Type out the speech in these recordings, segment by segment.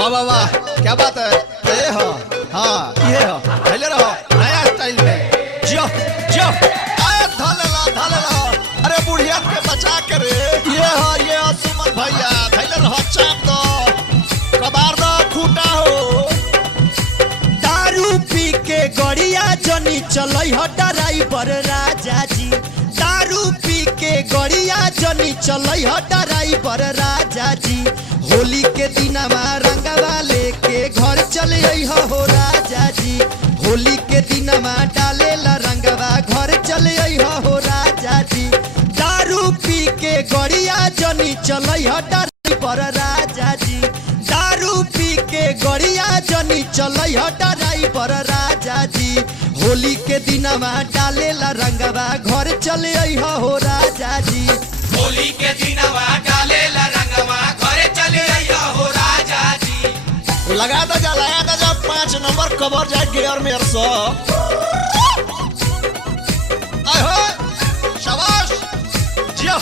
वाह वाह वाह, क्या बात है। ये हो, हाँ ये हो, पहले रहो नया स्टाइल में। जियो जियो, आए धालेला। अरे बुढ़िया के बचा कर ये हो सुमन भैया, पहले रहो चाप दो, कबार दो, खूटा हो। दारू पी के गड़िया जनी चलई ह ड्राइवर राजा जी। दारू पी के गड़िया जनी चलई ह ड्राइवर राजा जी। होली के दिनमा रंगवा लेके घर चले हो राजा जी। होली के दिनमा डालेला रंगवा घर चले हो राजा जी। दारू पी के गड़िया जनी चलई ह ड्राइवर राजा जी। दारू पी के गड़िया जनी चलई ह ड्राइवर राजा जी। होली के दिनमा डालेला रंगवा घर चले हो राजा जी। होली के दिनवा डालेला रंगवा घरे चले आइया हो राजा जी। लगा दो जा 5 नंबर कवर जाए गियर में 100। आए हो, शाबाश, जियो।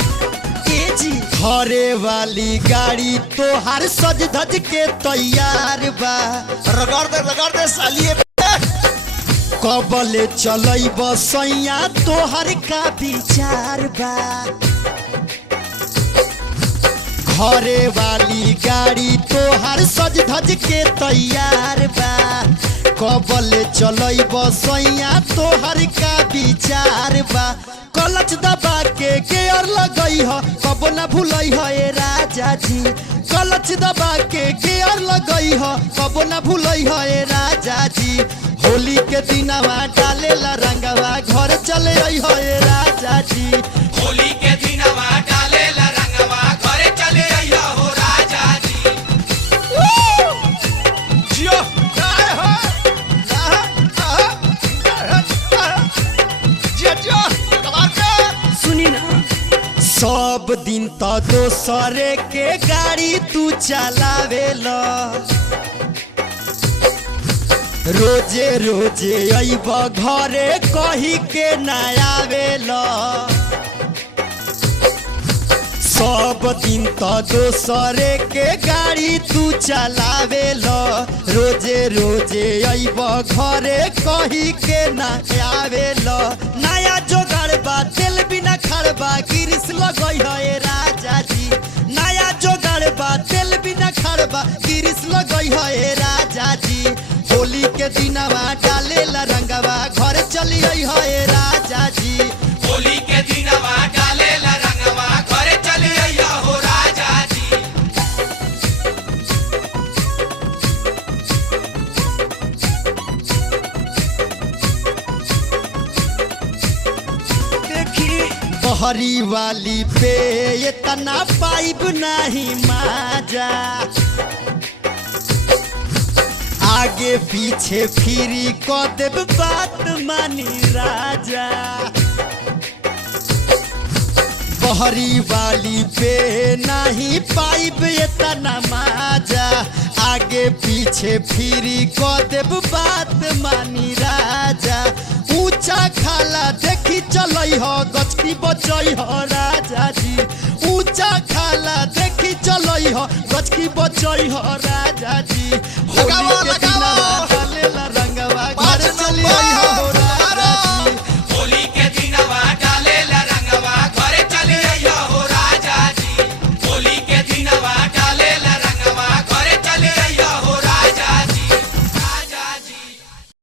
ए जी घरे वाली गाड़ी तो हर सज धज के तैयार बा। रगड़ दे सालिए। कबले चलई बसैया तोहर का विचार बा। घरे वाली गाड़ी तोहर सज धज के तैयार बा। कबले चलई बसैया तोहर का विचार बा। क्लच दबा के गियर लगई ह कबो ना भूलई ह ए राजा जी। क्लच दबा के गियर लगई ह कबो ना भूलई ह ए राजा जी। होली के दिनवा डालेला रंगवा घर चले हो ए राजा जी। होली के दिनवा डालेला रंगवा घरे चले आइया हो राजा जी। जियो, आए हो, जियो, कमाल के। सुनी ना, सब दिन तो दोसरे के गाड़ी तू चलावेला। रोजे रोजे अइब घरे कही के ना आवेला। सब दिन तो दोसरे के गाड़ी तू चलावेला। रोजे रोजे अइब घरे कही के ना आवेला। नया जोगाड़ बा तेल बिना खड़बा गिरिस लगई है ए राजा जी। नया जोगाड़ बा तेल बिना खड़बा गिरिस लगई है ए राजा जी। होली के दिनवा डालेला रंगवा घर चली हो ए राजा जी। होली के दिनवा डालेला रंगवा घरे चले आइया हो राजा जी। देखी बहरी वाली पे इतना पाइब नहीं माजा। आगे पीछे फिरी को देव बात मानी राजा। बहरी वाली पे नहीं पाइब इतना माजा। आगे पीछे फिरी को देव बात मानी राजा। ऊंचा खाला देखी चलई हो गचकी बचई हो राजा जी। ऊंचा खाला देखी चलई हो गचकी बचई हो राजा।